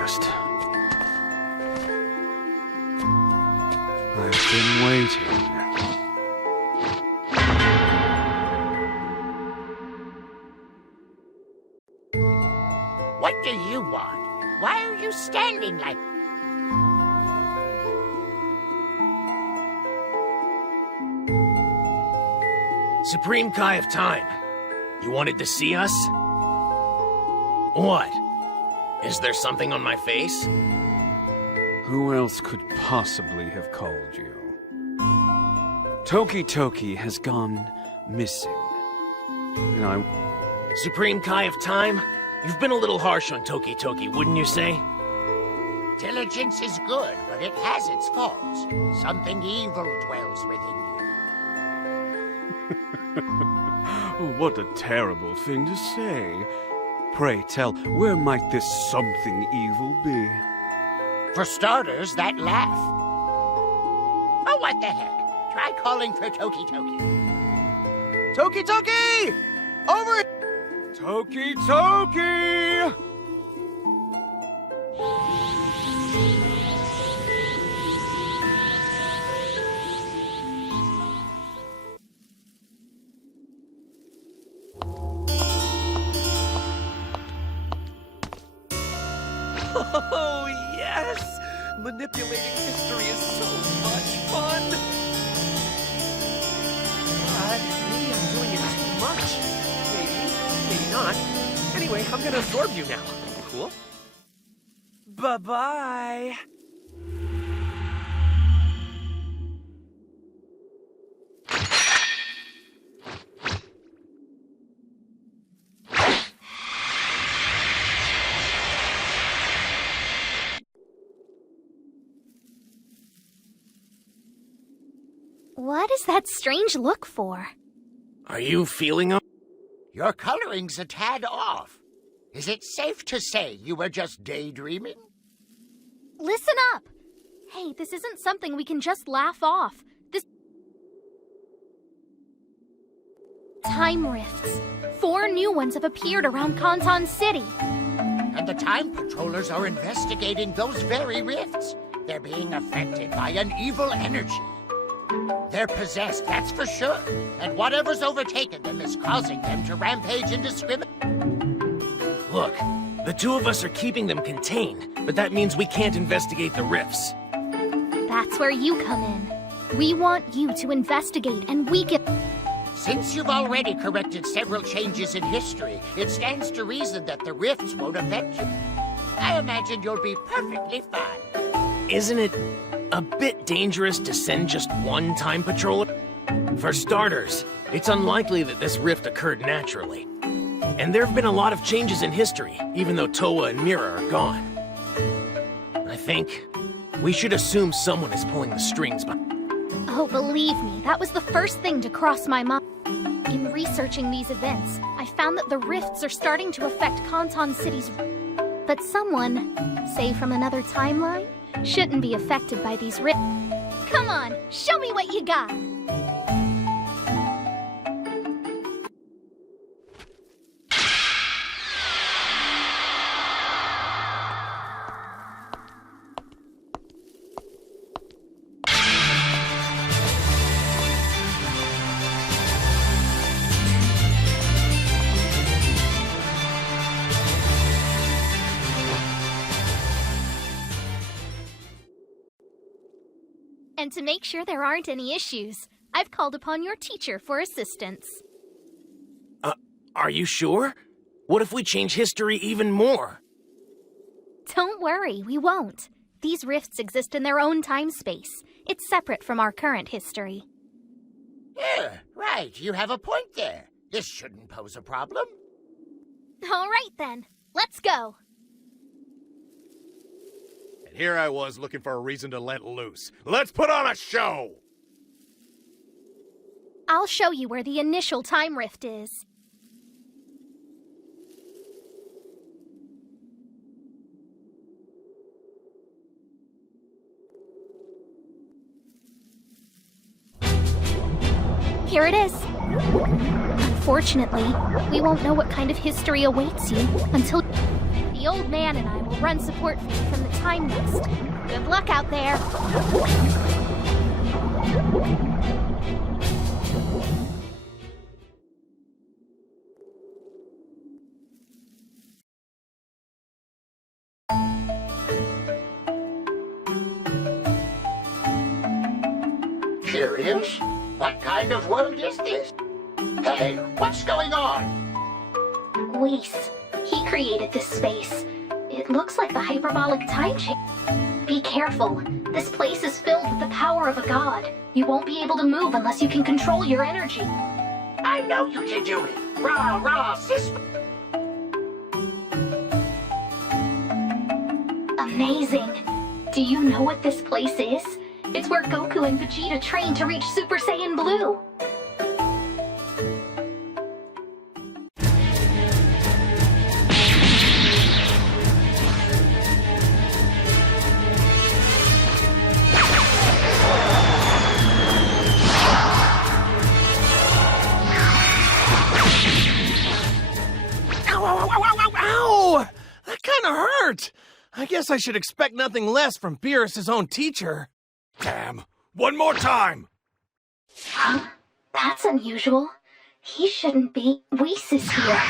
last. I've been waiting. What do you want? Why are you standing like... Supreme Kai of Time, you wanted to see us? What? Is there something on my face? Who else could possibly have called you? Toki has gone missing. And Supreme Kai of Time, you've been a little harsh on Toki, wouldn't you say? Diligence is good, but it has its faults. Something evil dwells within you. What a terrible thing to say. Pray tell, where might this something evil be? For starters, that laugh. Oh, what the heck? Try calling for Toki. Toki! Over! Toki! Oh, yes! Manipulating history is so much fun! But maybe I'm doing it too much. Maybe not. Anyway, I'm gonna absorb you now. Cool? Bye-bye! What is that strange look for? Are you feeling up? Your coloring's a tad off. Is it safe to say you were just daydreaming? Listen up! Hey, this isn't something we can just laugh off. This... Time rifts. 4 new ones have appeared around Canton City. And the Time Patrollers are investigating those very rifts. They're being affected by an evil energy. They're possessed, that's for sure. And whatever's overtaken them is causing them to rampage indiscriminately. Look, the 2 of us are keeping them contained, but that means we can't investigate the rifts. That's where you come in. We want you to investigate, and we can... Since you've already corrected several changes in history, it stands to reason that the rifts won't affect you. I imagine you'll be perfectly fine. Isn't it a bit dangerous to send just one time patroller? For starters, it's unlikely that this rift occurred naturally. And there have been a lot of changes in history, even though Towa and Mira are gone. I think we should assume someone is pulling the strings behind. Oh, believe me, that was the first thing to cross my mind. In researching these events, I found that the rifts are starting to affect Canton City's... But someone, say from another timeline, shouldn't be affected by these rifts. Come on, show me what you got! And to make sure there aren't any issues, I've called upon your teacher for assistance. Are you sure? What if we change history even more? Don't worry, we won't. These rifts exist in their own time-space. It's separate from our current history. Yeah, right, you have a point there. This shouldn't pose a problem. All right then, let's go. And here I was looking for a reason to let loose. Let's put on a show! I'll show you where the initial time rift is. Here it is. Unfortunately, we won't know what kind of history awaits you until the The old man and I will run support for you from the time nest. Good luck out there. Curious? What kind of world is this? Hey, what's going on? Whis. He created this space. It looks like the hyperbolic time chain. Be careful. This place is filled with the power of a god. You won't be able to move unless you can control your energy. I know you can do it. Rah, rah, sis. Amazing. Do you know what this place is? It's where Goku and Vegeta train to reach Super Saiyan Blue. Ow! That kind of hurt. I guess I should expect nothing less from Beerus' own teacher. Damn! One more time! Huh? That's unusual. He shouldn't be. Whis is here.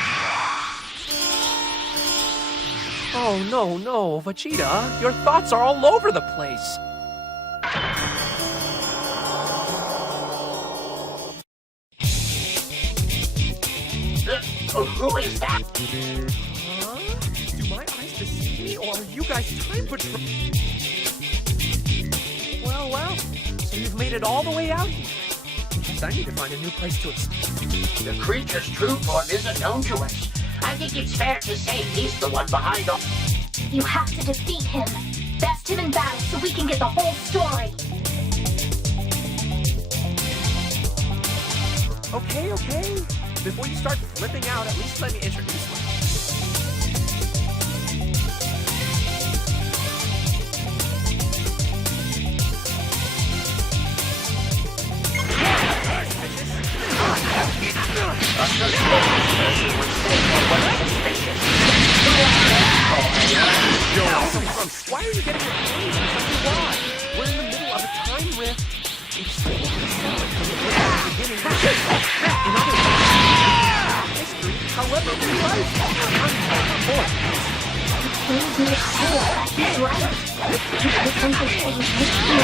Oh, no, Vegeta. Your thoughts are all over the place. Who is that? Huh? Do my eyes deceive me, or are you guys time patrol? Well, so you've made it all the way out here. Guess I need to find a new place to explore. The creature's true form isn't known to us. I think it's fair to say he's the one behind all. You have to defeat him. Best him in battle so we can get the whole story. Okay. Before you start flipping out, at least let me introduce myself. Why are you getting your hands on something wrong? We're in the middle of a time rift. It's still the beginning. In other words, history, however, we write. Please make sure he's right. You can change history.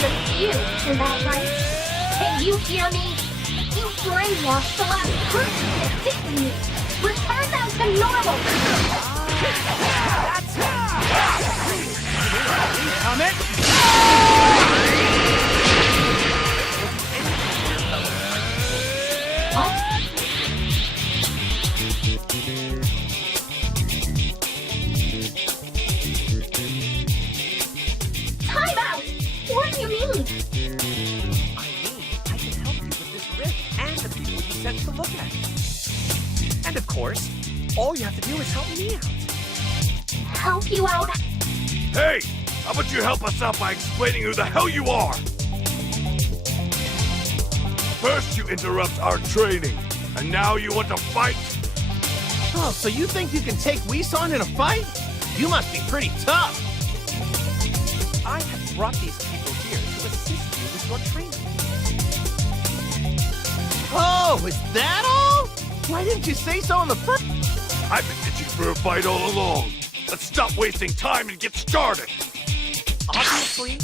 The fuse, is that right? Can you hear me? You brainwashed the last person, didn't you? Return them to normal. That's Comment? What? Time out! What do you mean? I can help you with this rift and the people you sent to look at it. And of course, all you have to do is help me out. Help you out? Hey! How about you help us out by explaining who the hell you are? First you interrupt our training, and now you want to fight? Oh, so you think you can take Whis on in a fight? You must be pretty tough. I have brought these people here to assist you with your training. Oh, is that all? Why didn't you say so in the first? I've been itching for a fight all along. Let's stop wasting time and get started. Obviously,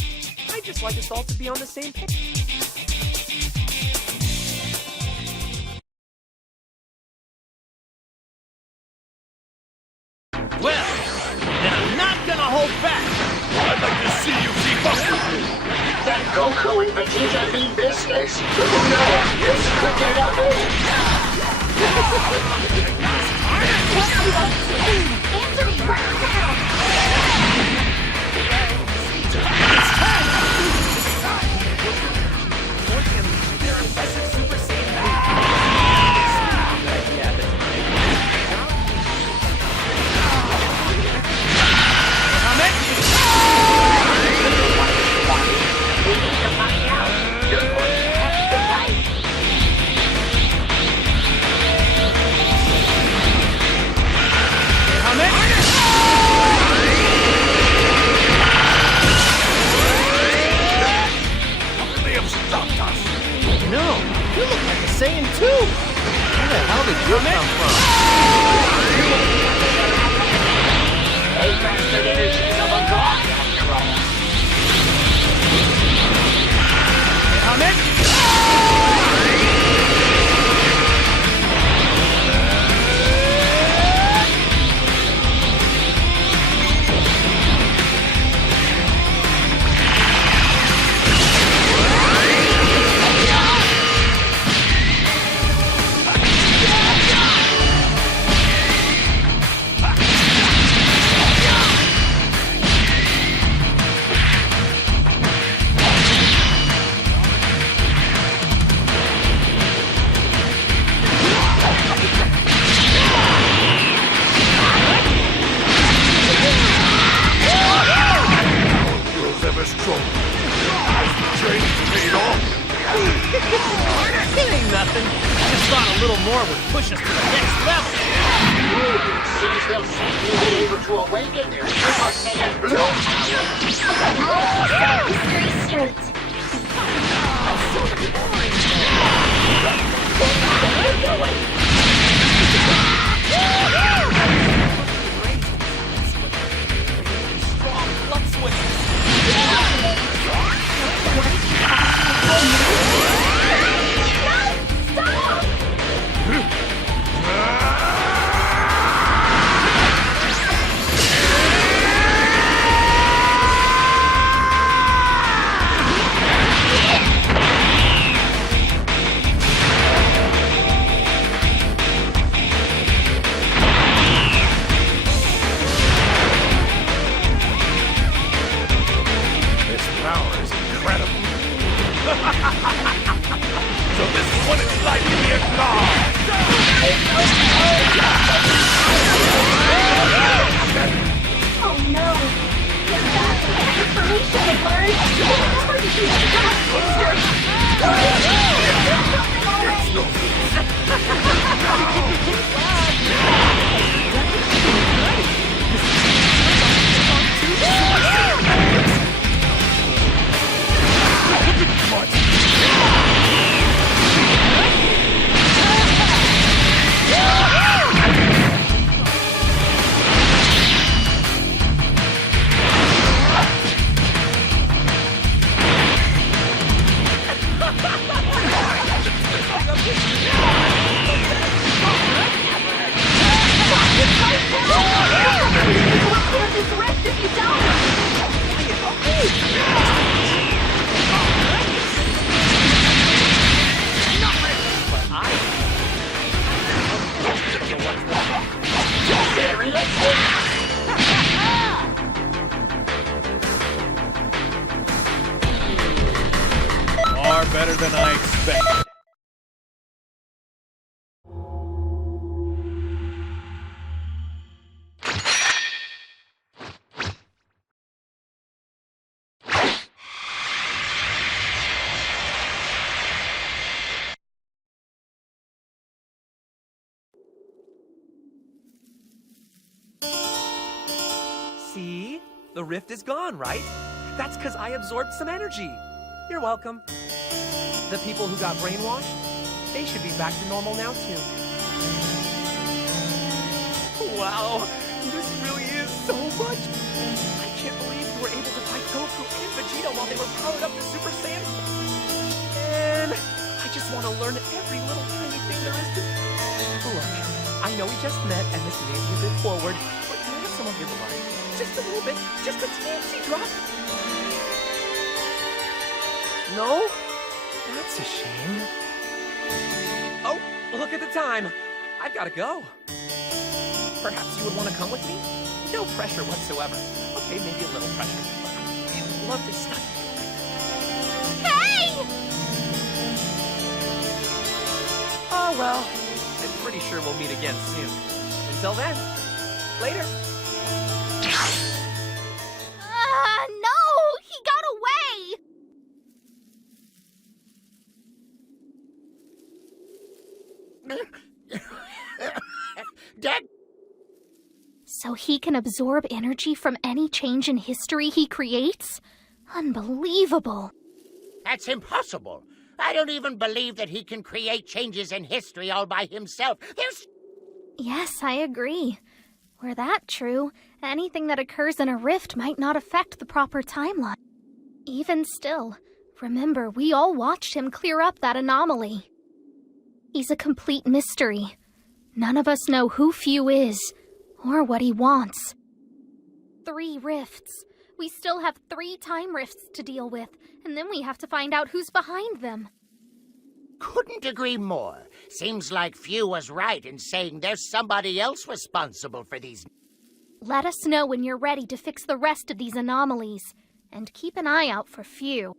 I just like us all to be on the same page. Well, then I'm not gonna hold back. I'd like to see you keep up with me. That Goku and Vegeta mean business. Who knows? This could get ugly. Answer me right now! No, you look like a Saiyan too! Where the hell did you come from? A mastered energies of a god, after all. Comment? It ain't nothing. Just thought a little more would push us to the next level. Seems they'll soon be able to awaken their Super Saiyan Blue power. Strong blood switches. So this is what it's like to be a god! Oh no! Is that the information I learned? How did you Far better than I expected. See? The rift is gone, right? That's because I absorbed some energy. You're welcome. The people who got brainwashed, they should be back to normal now, too. Wow, this really is so much. I can't believe you were able to fight Goku and Vegeta while they were powered up to Super Saiyan. And I just want to learn every little tiny thing there is to... Look, I know we just met and this may be a bit forward, but can I have some of your blood? Just a little bit, just a teensy drop. No? That's a shame. Oh, look at the time. I've got to go. Perhaps you would want to come with me? No pressure whatsoever. Okay, maybe a little pressure, but I really love this stuff. Hey! Oh, well, I'm pretty sure we'll meet again soon. Until then, later. No! He got away! Dead. So he can absorb energy from any change in history he creates? Unbelievable. That's impossible. I don't even believe that he can create changes in history all by himself. There's... Yes, I agree. Were that true, anything that occurs in a rift might not affect the proper timeline. Even still, remember, we all watched him clear up that anomaly. He's a complete mystery. None of us know who Few is, or what he wants. 3 rifts. We still have 3 time rifts to deal with, and then we have to find out who's behind them. Couldn't agree more. Seems like Few was right in saying there's somebody else responsible for these. Let us know when you're ready to fix the rest of these anomalies, and keep an eye out for Few.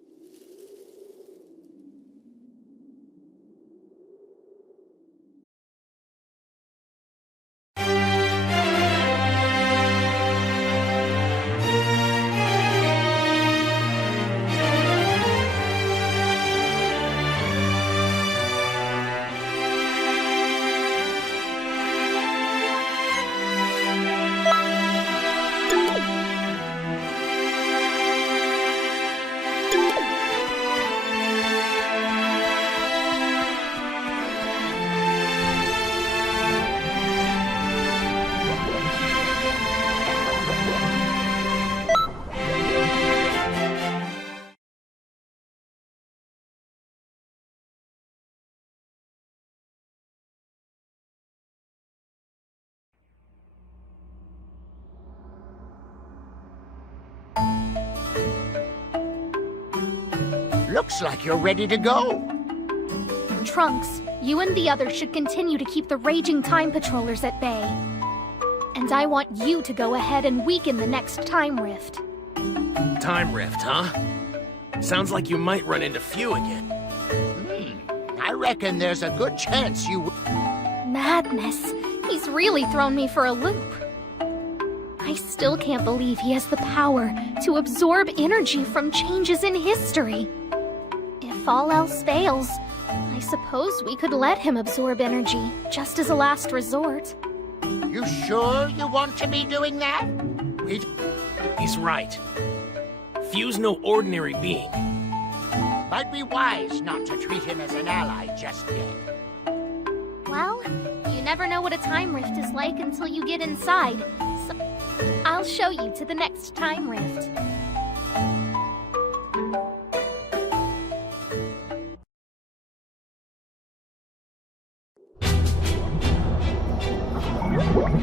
Looks like you're ready to go. Trunks, you and the others should continue to keep the raging time patrollers at bay. And I want you to go ahead and weaken the next time rift. Time rift, huh? Sounds like you might run into Few again. I reckon there's a good chance you... Madness. He's really thrown me for a loop. I still can't believe he has the power to absorb energy from changes in history. If all else fails, I suppose we could let him absorb energy, just as a last resort. You sure you want to be doing that? He's right. Few's no ordinary being. Might be wise not to treat him as an ally just yet. Well, you never know what a time rift is like until you get inside. So I'll show you to the next time rift.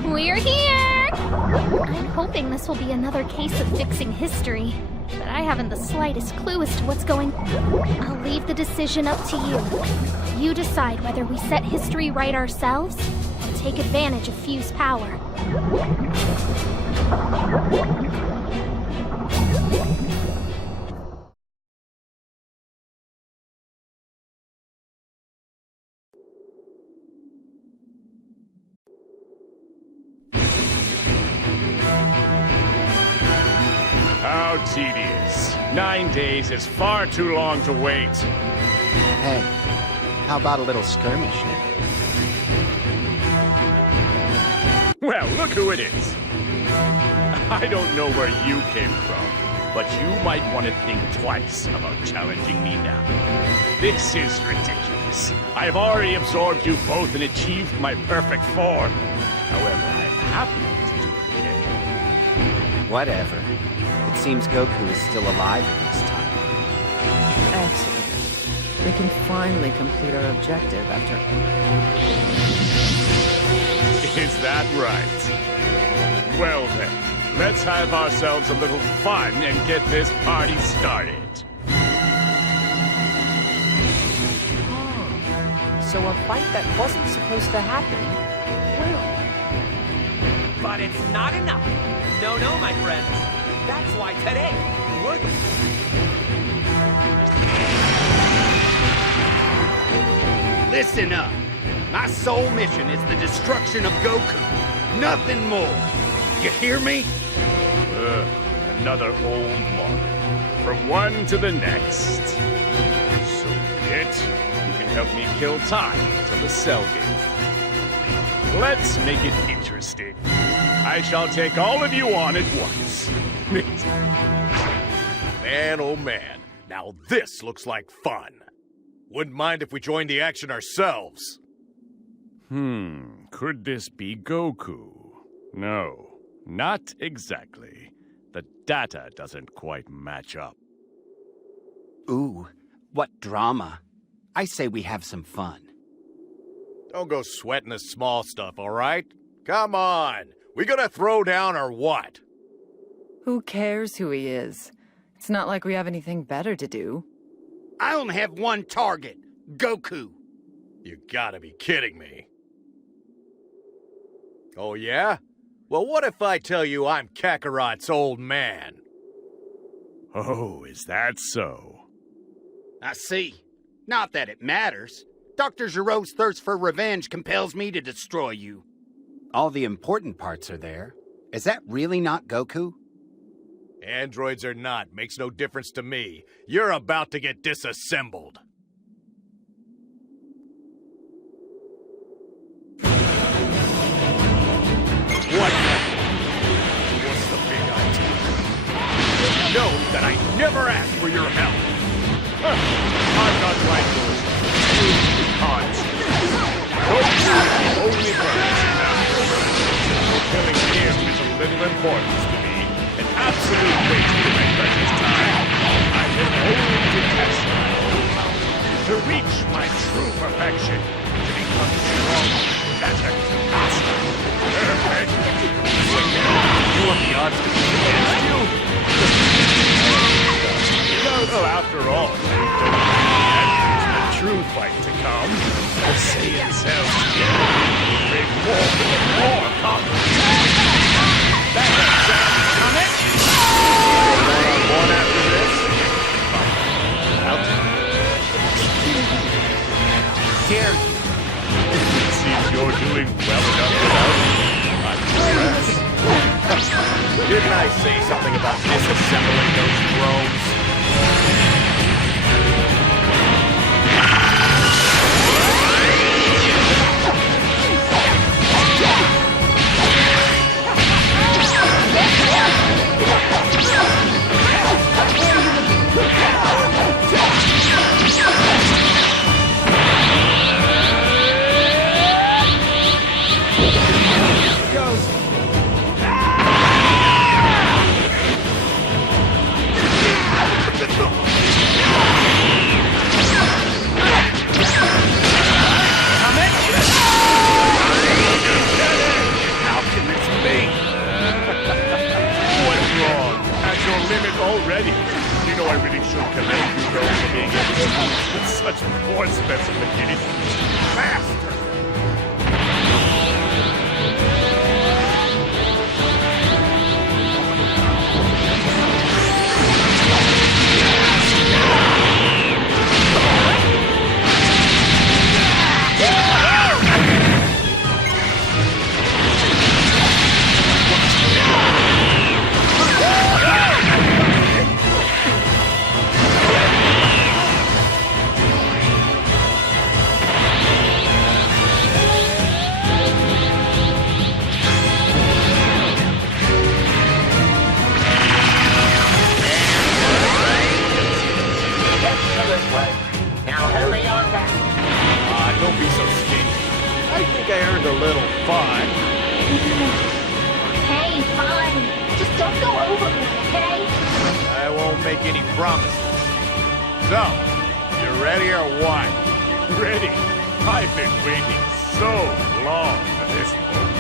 We're here! I'm hoping this will be another case of fixing history, but I haven't the slightest clue as to what's going on. I'll leave the decision up to you. You decide whether we set history right ourselves or take advantage of Few's power. How tedious. 9 days is far too long to wait. Hey, how about a little skirmishing? Well, look who it is. I don't know where you came from, but you might want to think twice about challenging me now. This is ridiculous. I've already absorbed you both and achieved my perfect form. However, I'm happy to do it again. Whatever. It seems Goku is still alive at this time. Excellent. We can finally complete our objective after... Is that right? Well then, let's have ourselves a little fun and get this party started. So a fight that wasn't supposed to happen will. But it's not enough. No, my friends. That's why today, we're Listen up. My sole mission is the destruction of Goku. Nothing more. You hear me? Another old model. From one to the next. So be it. You can help me kill time until the cell game. Let's make it interesting. I shall take all of you on at once. Man, oh man. Now this looks like fun. Wouldn't mind if we joined the action ourselves. Could this be Goku? No, not exactly. The data doesn't quite match up. Ooh, what drama. I say we have some fun. Don't go sweating the small stuff, all right? Come on! We gonna throw down or what? Who cares who he is? It's not like we have anything better to do. I only have one target, Goku. You gotta be kidding me. Oh, yeah? Well, what if I tell you I'm Kakarot's old man? Oh, is that so? I see. Not that it matters. Dr. Giro's thirst for revenge compels me to destroy you. All the important parts are there. Is that really not Goku? Androids or not, makes no difference to me. You're about to get disassembled. What? What's the big idea? You know that I never asked for your help. I'm not like those stupid cons. Goku is the only person now. Killing him is of little importance to me. An absolute waste of my precious time. I live only to test my own power, to reach my true perfection, to become stronger, better, faster, perfect. You want the odds to be against you? Well, after all, that is the true fight to come. The Saiyans held together. Bring more confidence. That's a sound coming. One after this. Out. Dare you? It seems you're doing well enough without me. I'm impressed. Didn't I say something about disassembling those drones? Already. You know I really should commend you though for being able to move with such poor specifications. Faster! Don't be so stingy. I think I earned a little fun. Hey, fine. Just don't go overboard, okay? I won't make any promises. So, you ready or what? Ready? I've been waiting so long for this moment.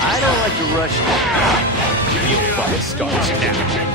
I don't like to rush the real fun starts now.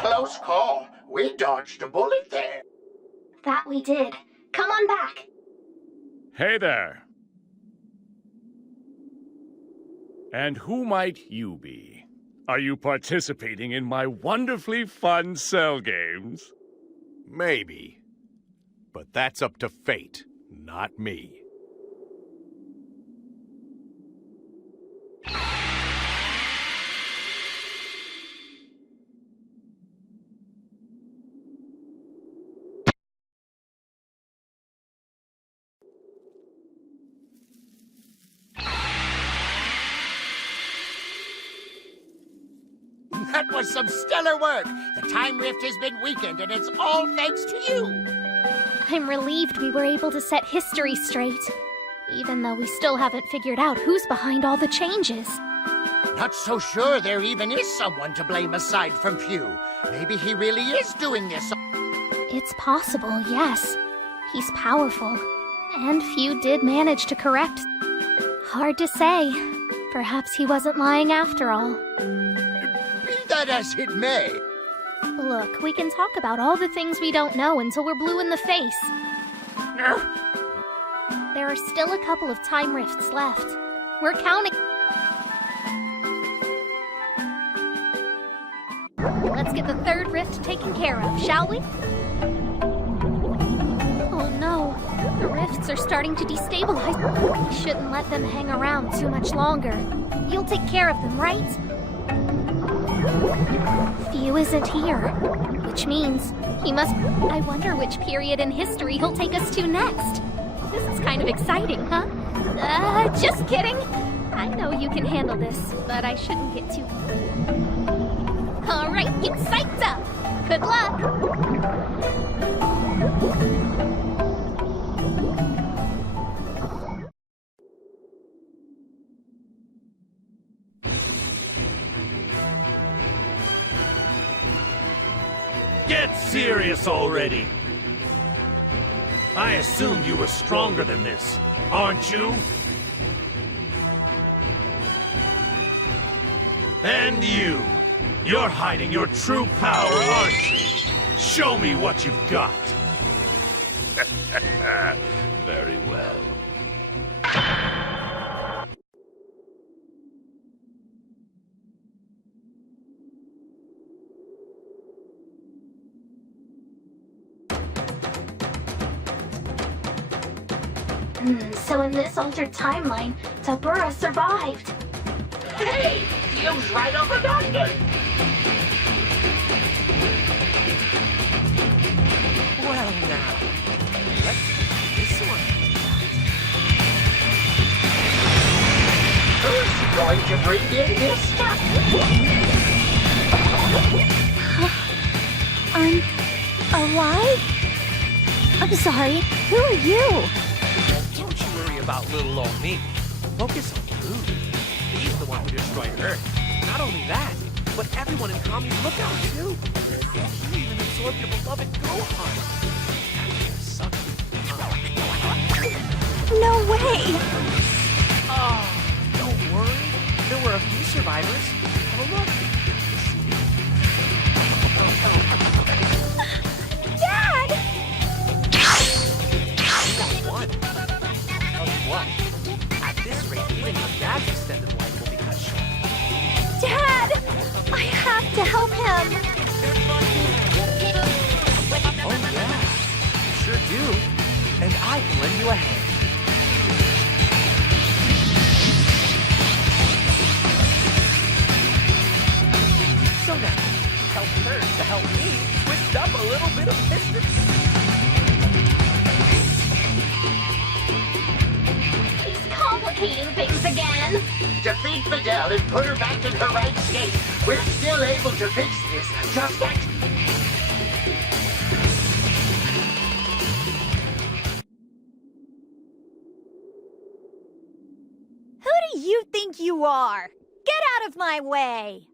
Close call. We dodged a bullet there. That we did. Come on back. Hey there. And who might you be? Are you participating in my wonderfully fun cell games? Maybe. But that's up to fate, not me. That was some stellar work. The time rift has been weakened, and it's all thanks to you. I'm relieved we were able to set history straight, even though we still haven't figured out who's behind all the changes. Not so sure there even is someone to blame aside from Few. Maybe he really is doing this. It's possible, yes. He's powerful, and Few did manage to correct. Hard to say. Perhaps he wasn't lying after all. Be that as it may. Look, we can talk about all the things we don't know until we're blue in the face. There are still a couple of time rifts left. We're counting. Let's get the third rift taken care of, shall we? Oh no, the rifts are starting to destabilize. We shouldn't let them hang around too much longer. You'll take care of them, right? Few isn't here, which means he must... I wonder which period in history he'll take us to next. This is kind of exciting, huh? Just kidding. I know you can handle this, but I shouldn't get too... All right, get psyched up. Good luck. Get serious already! I assumed you were stronger than this, aren't you? And you! You're hiding your true power, aren't you? Show me what you've got! Very well. So in this altered timeline, Dabura survived. Hey, Few's right over yonder. going to bring in Este. I'm alive? I'm sorry, who are you? Don't you worry about little old me. Focus on Boo. He's the one who destroyed Earth. Not only that, but everyone in Kami's lookout too. He even absorbed your beloved Gohan. Suck. No way! Oh, don't worry. There were a few survivors. Oh, look. Dad! You won. Tell you what, at this rate, even your dad's extended life will be cut short. Dad! I have to help him! Oh, yeah. You sure do. And I can lend you a hand. So now, help her to help me twist up a little bit of history. He's complicating things again. Defeat Fidel and put her back in her right state. We're still able to fix this. Just like... Who do you think you are? Get out of my way!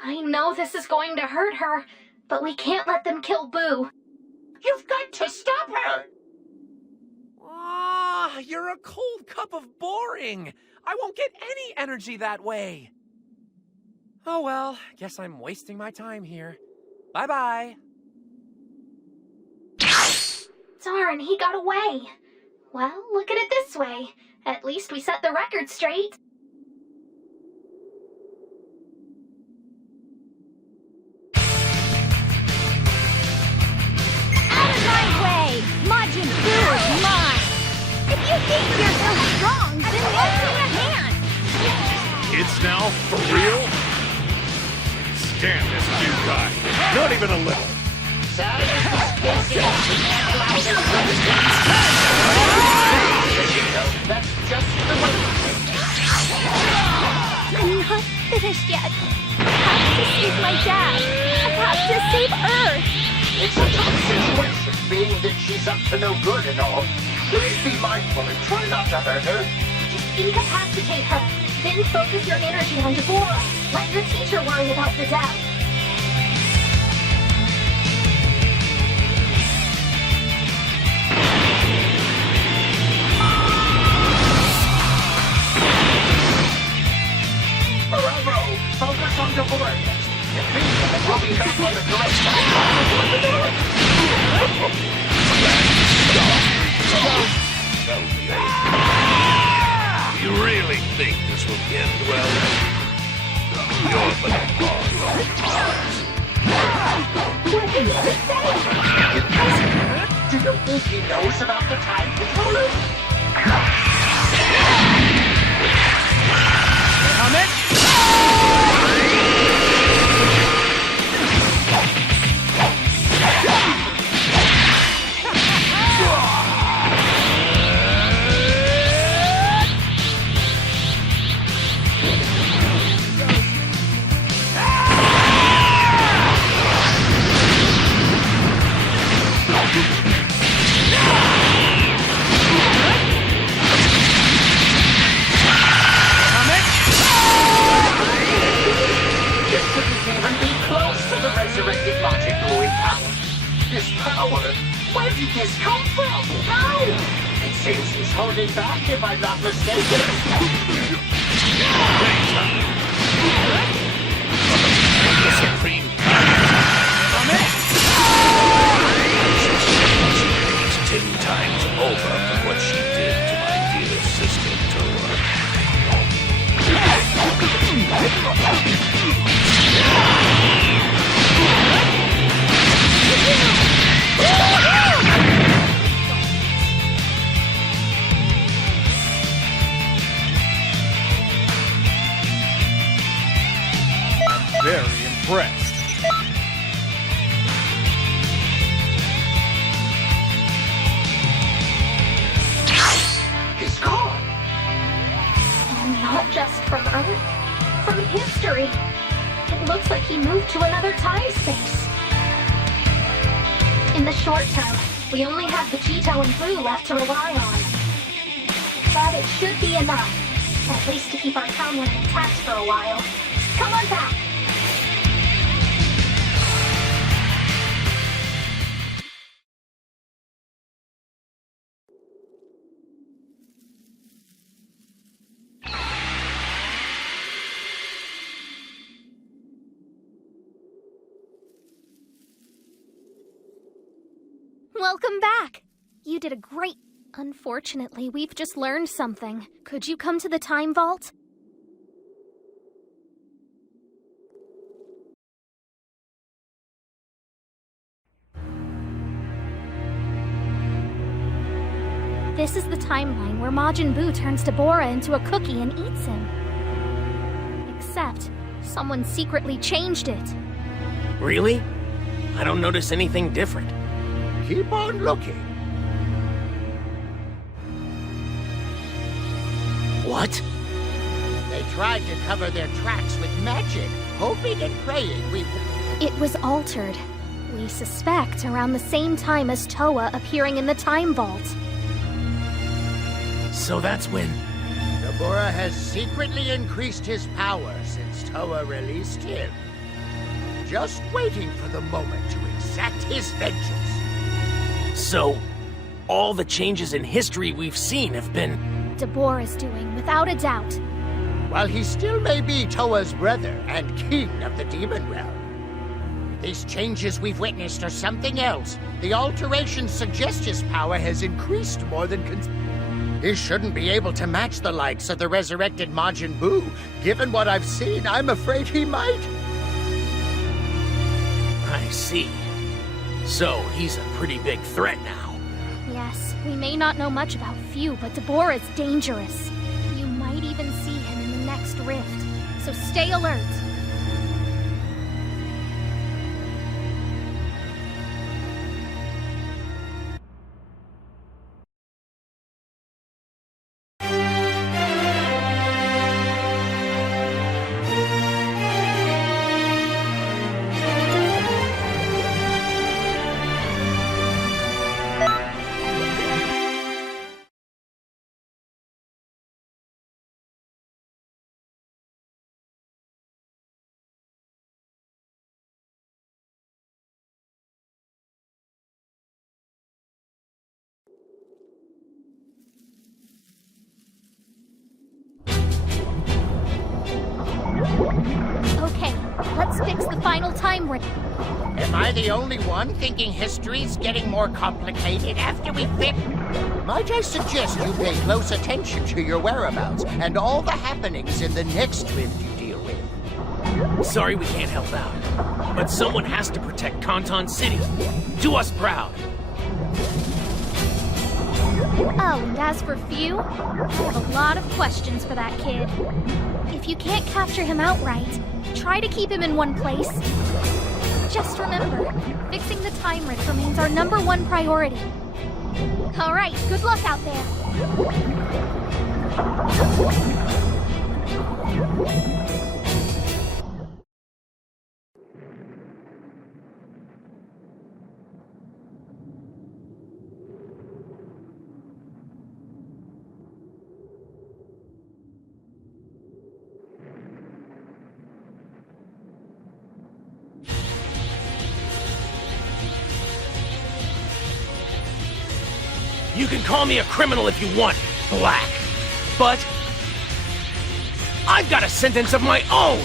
I know this is going to hurt her, but we can't let them kill Boo. You've got to stop her! Ah, you're a cold cup of boring. I won't get any energy that way. Oh well, guess I'm wasting my time here. Bye-bye. Darn, he got away. Well, look at it this way. At least we set the record straight. Out of my way! Majin Bu is mine! If you think you're so strong, then lend me a hand! It's now? For real? Damn this new guy. Not even a little. That's just the way. I'm not finished yet. I have to save my dad. I have to save Earth. It's a tough situation, being that she's up to no good and all. Please be mindful and try not to hurt her. Just incapacitate her. Then focus your energy on Dabura. Let your teacher worry about the death. Bravo! Focus on Dabura next. If we will be back on the correct side. You really think this will end well? You're but a pawn. What did he say? Do you think he knows about the time controllers? Comment? This power, where did this come from? No! It seems he's holding back, if I'm not mistaken. The supreme It's 10 times over from what she did to my dear sister Towa. Very impressed. he moved to another time space. In the short term, we only have Vegito and Boo left to rely on. But it should be enough, at least to keep our timeline intact for a while. Come on back! Welcome back! You did a great... Unfortunately, we've just learned something. Could you come to the time vault? This is the timeline where Majin Bu turns Dabura into a cookie and eats him. Except, someone secretly changed it. Really? I don't notice anything different. Keep on looking. What? They tried to cover their tracks with magic, hoping and praying we... It was altered. We suspect around the same time as Towa appearing in the time vault. So that's when... Dabura has secretly increased his power since Towa released him. Just waiting for the moment to exact his vengeance. So, all the changes in history we've seen have been... Dabura's doing, without a doubt. While he still may be Towa's brother and king of the demon realm, these changes we've witnessed are something else. The alterations suggest his power has increased more than... He shouldn't be able to match the likes of the resurrected Majin Bu. Given what I've seen, I'm afraid he might. I see. So, he's a pretty big threat now. Yes, we may not know much about Few, but Dabura's dangerous. You might even see him in the next rift. So stay alert. Okay, let's fix the final time ring. Am I the only one thinking history's getting more complicated after we fix... Might I suggest you pay close attention to your whereabouts and all the happenings in the next rift you deal with? Sorry we can't help out, but someone has to protect Canton City. Do us proud. Oh, and as for Few, I have a lot of questions for that kid. If you can't capture him outright, try to keep him in one place. Just remember, fixing the time rift remains our #1 priority. All right, good luck out there. You can call me a criminal if you want, Black. But I've got a sentence of my own!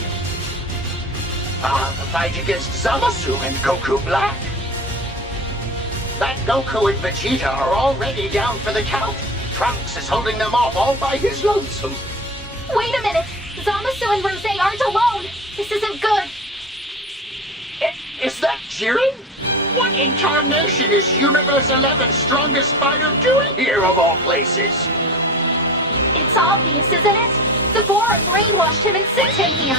The fight against Zamasu and Goku Black. That Goku and Vegeta are already down for the count. Trunks is holding them off all by his lonesome. Wait a minute! Zamasu and Rosé aren't alone! This isn't good! Is that Jiren? What in tarnation is Universe 11's strongest fighter doing here of all places? It's obvious, isn't it? Dabura brainwashed him and sent him here!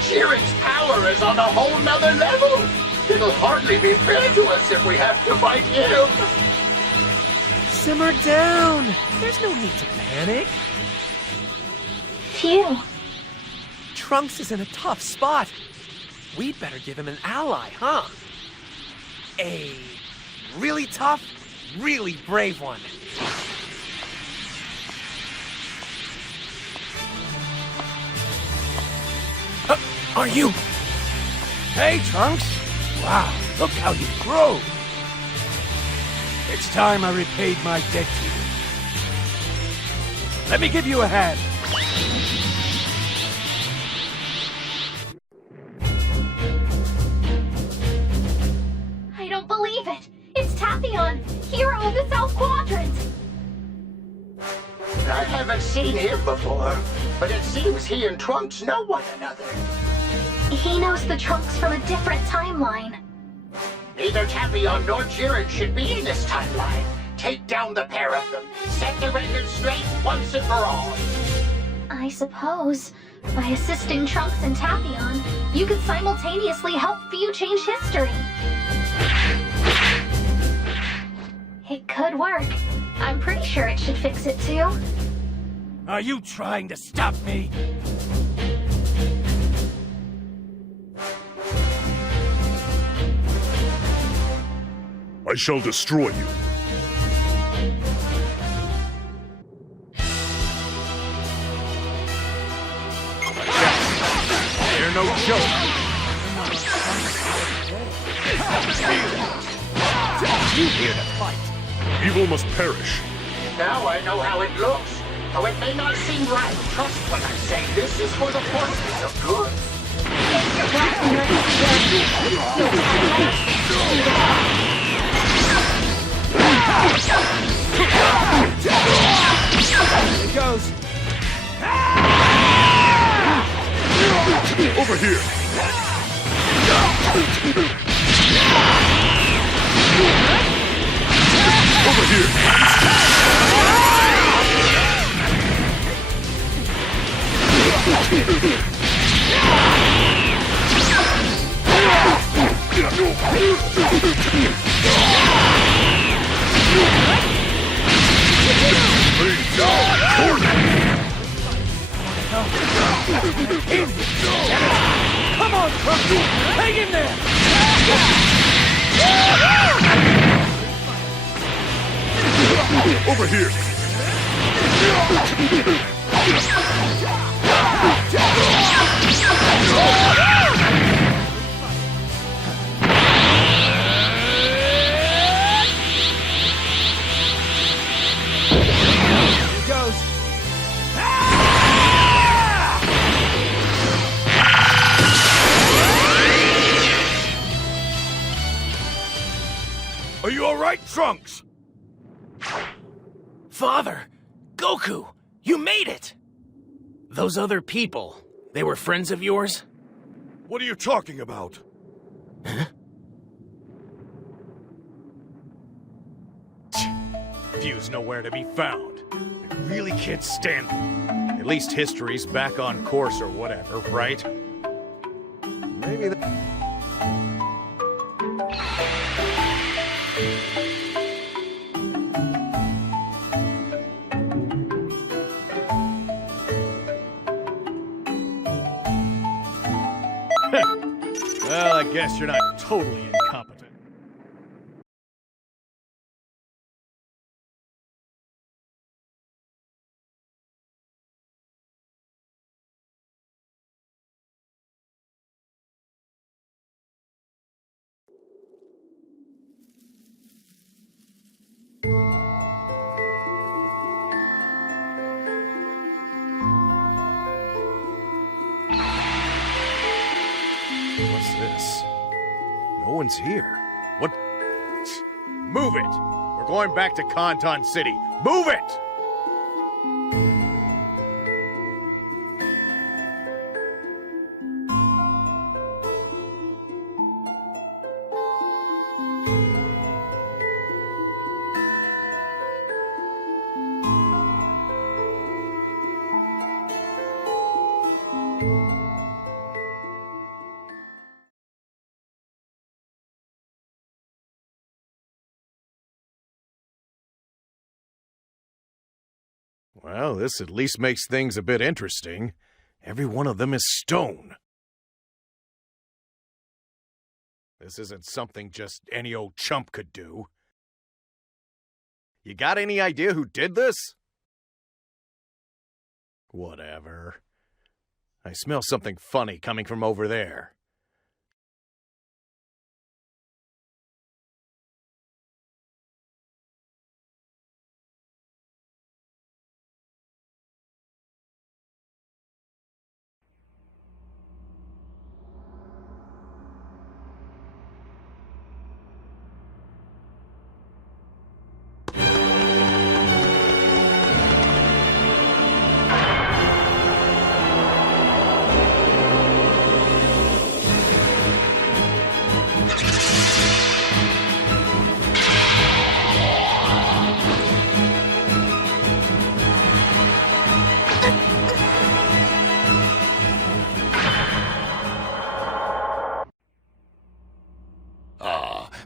Jiren's power is on a whole nother level! It'll hardly be fair to us if we have to fight him! Simmer down! There's no need to panic. Phew. Trunks is in a tough spot. We'd better give him an ally, huh? A really tough, really brave one. Are you? Hey, Trunks! Wow, look how you grow! It's time I repaid my debt to you. Let me give you a hand. I don't believe it! It's Tachyon, hero of the South Quadrant! I haven't seen him before, but it seems he and Trunks know one another. He knows the Trunks from a different timeline. Neither Tachyon nor Jiren should be in this timeline. Take down the pair of them. Set the record straight once and for all. I suppose, by assisting Trunks and Tachyon, you could simultaneously help View change history. It could work. I'm pretty sure it should fix it too. Are you trying to stop me? I shall destroy you. You're no joke. You here to fight? Evil must perish. Now I know how it looks. Though it may not seem right, trust when I say this is for the forces of good. Here it goes. Over here. Over here. Come on, Trunks! Hang in there! Over here. Here it goes. Are you all right, Trunks? Father! Goku! You made it! Those other people, they were friends of yours? What are you talking about? View's nowhere to be found. I really can't stand them. At least history's back on course or whatever, right? Maybe Well, I guess you're not totally incompetent. What's this? No one's here. What? Move it! We're going back to Canton City. Move it! Well, this at least makes things a bit interesting. Every one of them is stone. This isn't something just any old chump could do. You got any idea who did this? Whatever. I smell something funny coming from over there.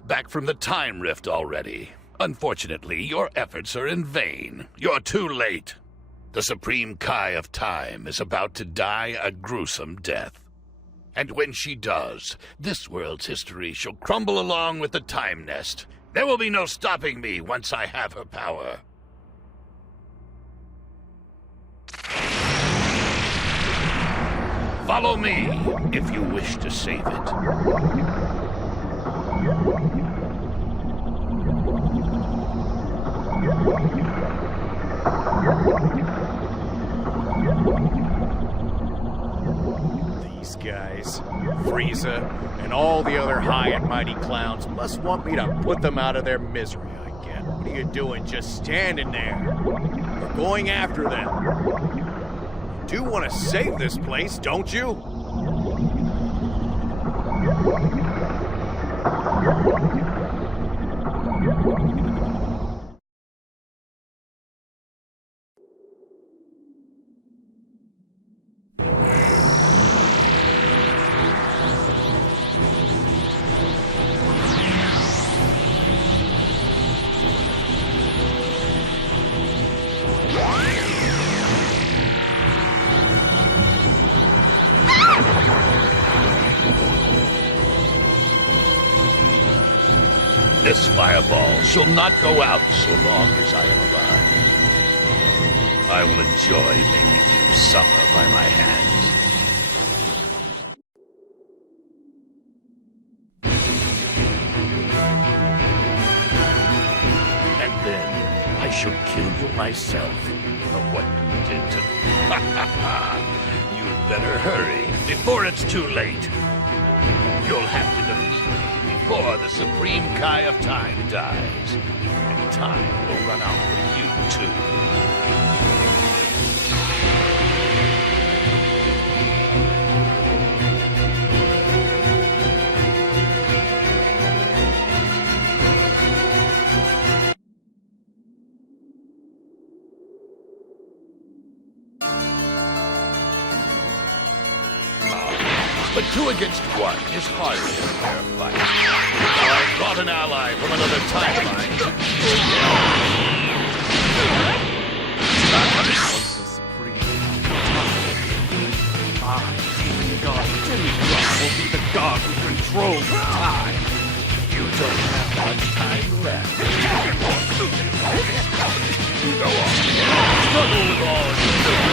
Back from the time rift already. Unfortunately, your efforts are in vain. You're too late. The Supreme Kai of Time is about to die a gruesome death. And when she does, this world's history shall crumble along with the Time Nest. There will be no stopping me once I have her power. Follow me if you wish to save it. These guys, Frieza, and all the other high and mighty clowns must want me to put them out of their misery, I get. What are you doing just standing there? We're going after them. You do want to save this place, don't you? This fireball shall not go out so long as I am alive. I will enjoy making you suffer by my hands. And then I shall kill you myself for what you did to me. You'd better hurry before it's too late. You'll have to defeat me before the Supreme Kai of Time dies. And time will run out for you, too. But 2 against 1 is harder than a fair fight. I've brought an ally from another timeline. Once the supreme God, Demigod will be the god who controls time. You don't have much time left. Go on. Struggle with all your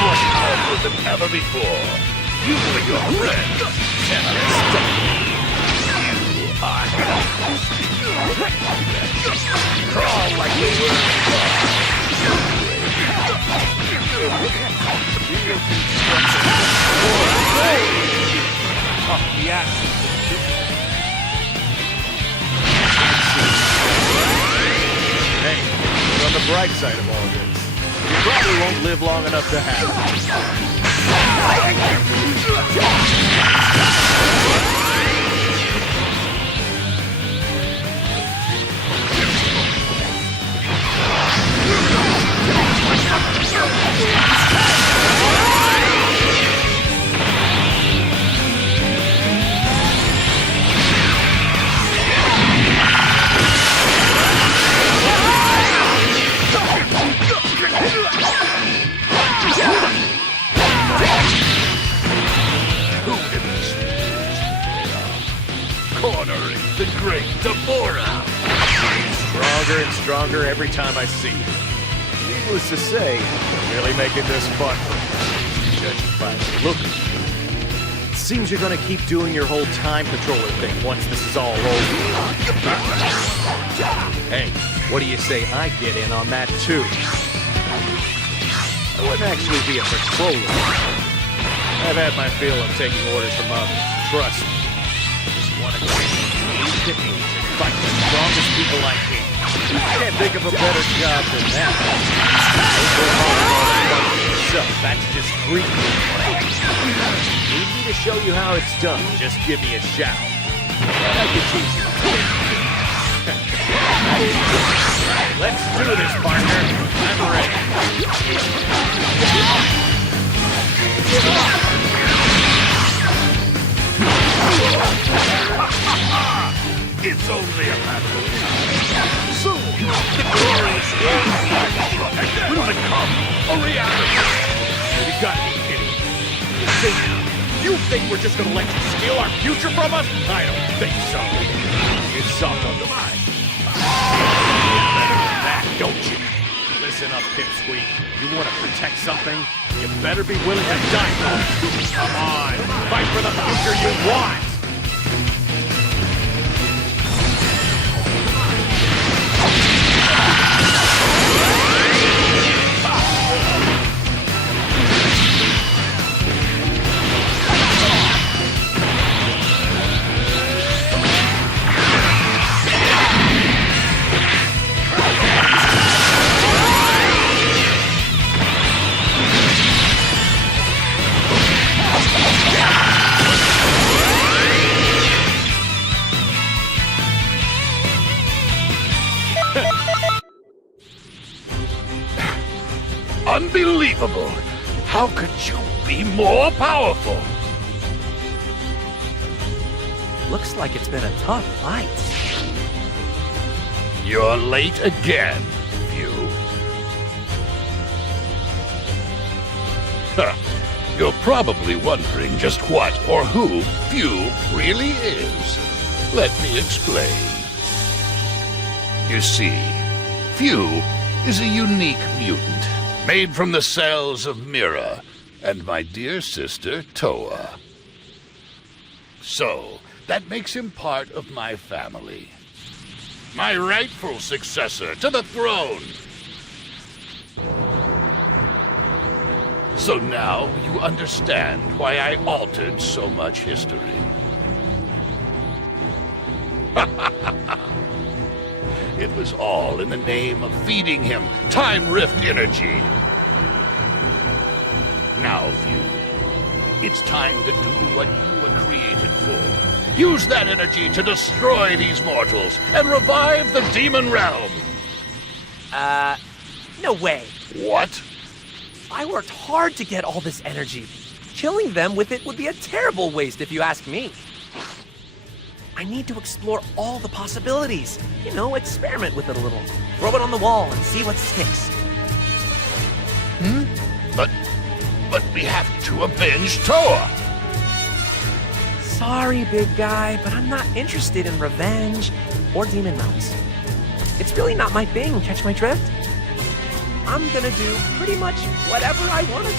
more powerful than ever before. You and your friends cannot stop me. You are crawl like the world. The action. Hey, we're on the bright side of all this. You probably won't live long enough to have honoring the great Dabura. Stronger and stronger every time I see you. Needless to say, you're really making this fun for me. Judging by the look of you. It seems you're gonna keep doing your whole time patroller thing once this is all over. Hey, what do you say I get in on that too? I wouldn't actually be a patroller. I've had my fill of taking orders from others. Trust me. I just want to go from age to age and fight the strongest people I can. I can't think of a better job than that. That's just Greek. Need me to show you how it's done? Just give me a shout. I can teach you. Let's do this, partner. I'm ready. It's only a matter of time. Soon, the glorious day will become a reality. You gotta be kidding. You think we're just gonna let you steal our future from us? I don't think so. It's soft on the mind. Better than that, don't you? Listen up, pipsqueak. You want to protect something? You better be willing to die for it. Come on, fight for the future you want. Unbelievable! How could you be more powerful? Looks like it's been a tough fight. You're late again, Few. Huh. You're probably wondering just what or who Few really is. Let me explain. You see, Few is a unique mutant, made from the cells of Mira and my dear sister Towa. So, that makes him part of my family. My rightful successor to the throne. So now you understand why I altered so much history. It was all in the name of feeding him time rift energy. Now, Few, it's time to do what you were created for. Use that energy to destroy these mortals and revive the demon realm. No way. What? I worked hard to get all this energy. Killing them with it would be a terrible waste if you ask me. I need to explore all the possibilities. You know, experiment with it a little. Throw it on the wall and see what sticks. But we have to avenge Towa. Sorry, big guy, but I'm not interested in revenge or demon realms. It's really not my thing, catch my drift? I'm gonna do pretty much whatever I want to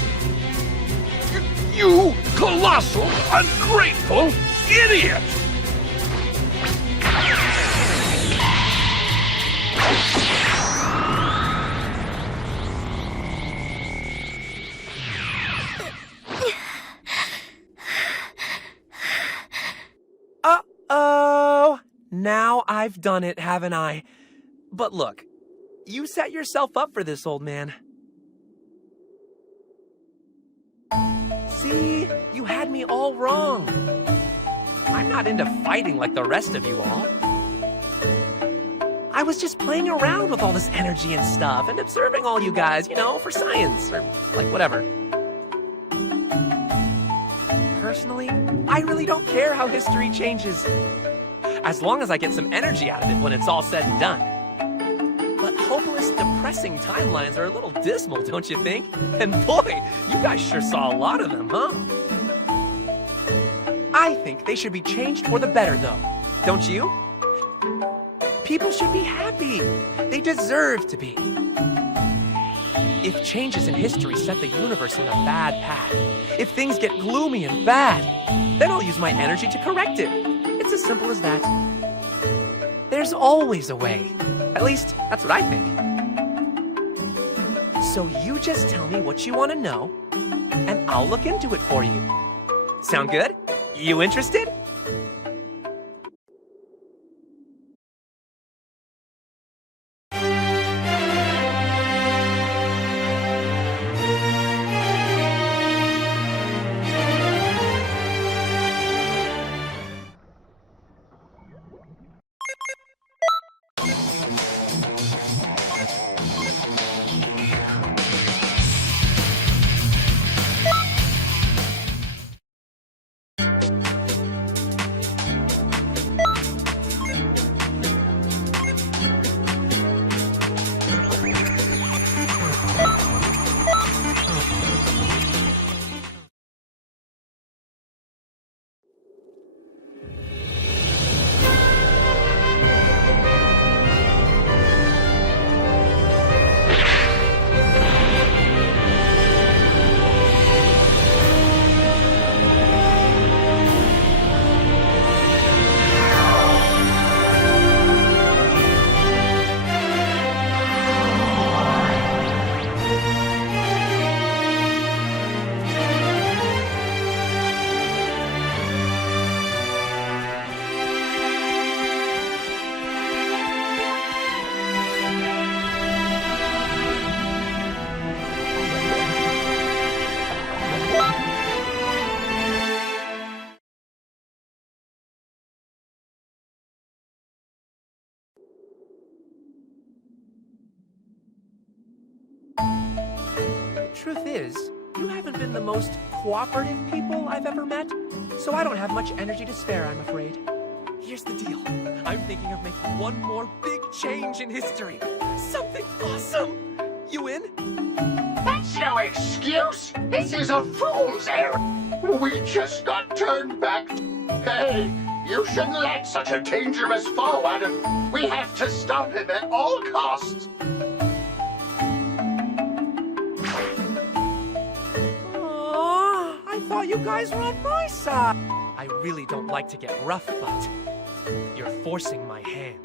do. You colossal, ungrateful idiot! Uh-oh! Now I've done it, haven't I? But look, you set yourself up for this, old man. See? You had me all wrong. I'm not into fighting like the rest of you all. I was just playing around with all this energy and stuff and observing all you guys, you know, for science or like whatever. Personally, I really don't care how history changes. As long as I get some energy out of it when it's all said and done. But hopeless, depressing timelines are a little dismal, don't you think? And boy, you guys sure saw a lot of them, huh? I think they should be changed for the better, though. Don't you? People should be happy. They deserve to be. If changes in history set the universe on a bad path, if things get gloomy and bad, then I'll use my energy to correct it. It's as simple as that. There's always a way. At least, that's what I think. So you just tell me what you want to know, and I'll look into it for you. Sound good? You interested? Truth is, you haven't been the most cooperative people I've ever met, so I don't have much energy to spare, I'm afraid. Here's the deal. I'm thinking of making one more big change in history. Something awesome! You in? That's no excuse! This is a fool's errand! We just got turned back. Hey, you shouldn't let such a dangerous foe at him. We have to stop him at all costs. I thought you guys were on my side. I really don't like to get rough, but you're forcing my hand.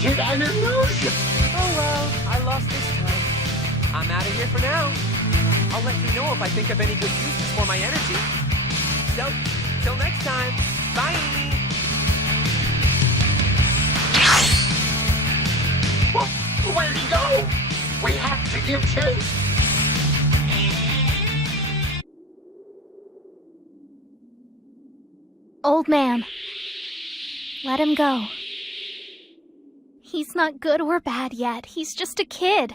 created an illusion. Oh well, I lost this time. I'm out of here for now. I'll let you know if I think of any good uses for my energy. So, till next time, bye! Where'd he go? We have to give chase. Old man. Let him go. He's not good or bad yet. He's just a kid.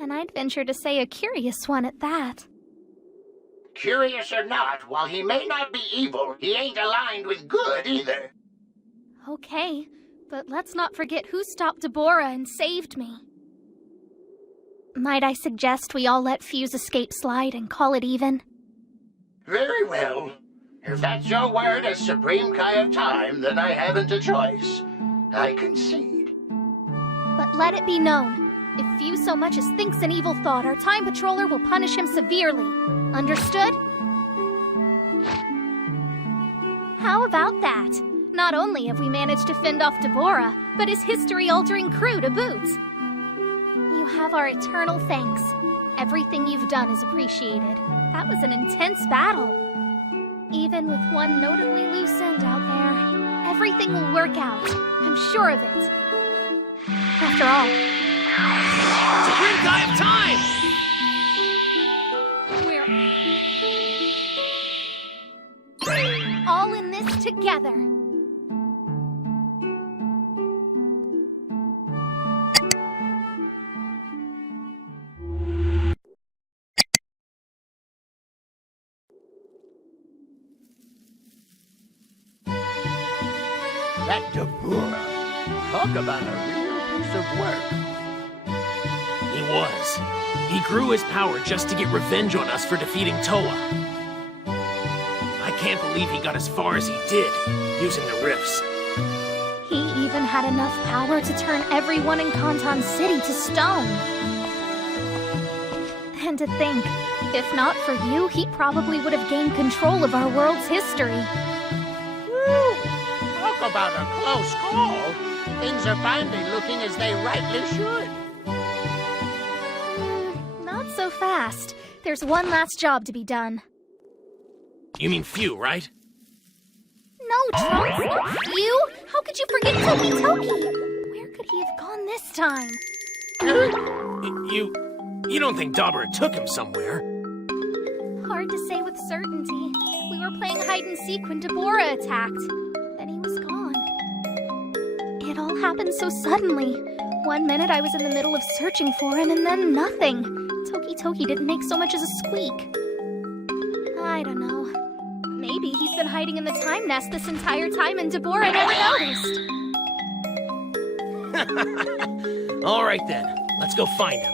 And I'd venture to say a curious one at that. Curious or not, while he may not be evil, he ain't aligned with good either. Okay, but let's not forget who stopped Dabura and saved me. Might I suggest we all let Fuse escape slide and call it even? Very well. If that's your word as Supreme Kai of Time, then I haven't a choice. I concede. But let it be known, if Fuse so much as thinks an evil thought, our Time Patroller will punish him severely. Understood? How about that? Not only have we managed to fend off Dabura, but his history-altering crew to boot. You have our eternal thanks. Everything you've done is appreciated. That was an intense battle. Even with one notably loose end out there, everything will work out. I'm sure of it. After all, Supreme Kai of Time! we're all in this together. That Dabura. Talk about a real piece of work. He was. He grew his power just to get revenge on us for defeating Towa. I can't believe he got as far as he did, using the rifts. He even had enough power to turn everyone in Canton City to stone. And to think, if not for you, he probably would have gained control of our world's history. Woo! Talk about a close call. Things are finally looking as they rightly should. Not so fast. There's one last job to be done. You mean Few, right? No, Trunks, not you! How could you forget Toki Toki? Where could he have gone this time? You don't think Dabura took him somewhere? Hard to say with certainty. We were playing hide-and-seek when Dabura attacked. Then he was gone. It all happened so suddenly. One minute I was in the middle of searching for him, and then nothing. Toki Toki didn't make so much as a squeak. I don't know. Maybe he's been hiding in the time nest this entire time and Dabura never noticed. All right then, let's go find him.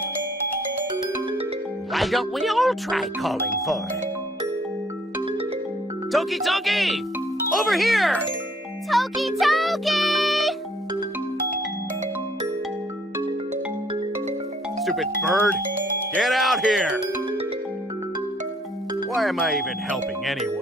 Why don't we all try calling for it? Toki Toki! Over here! Toki Toki! Stupid bird! Get out here! Why am I even helping anyway?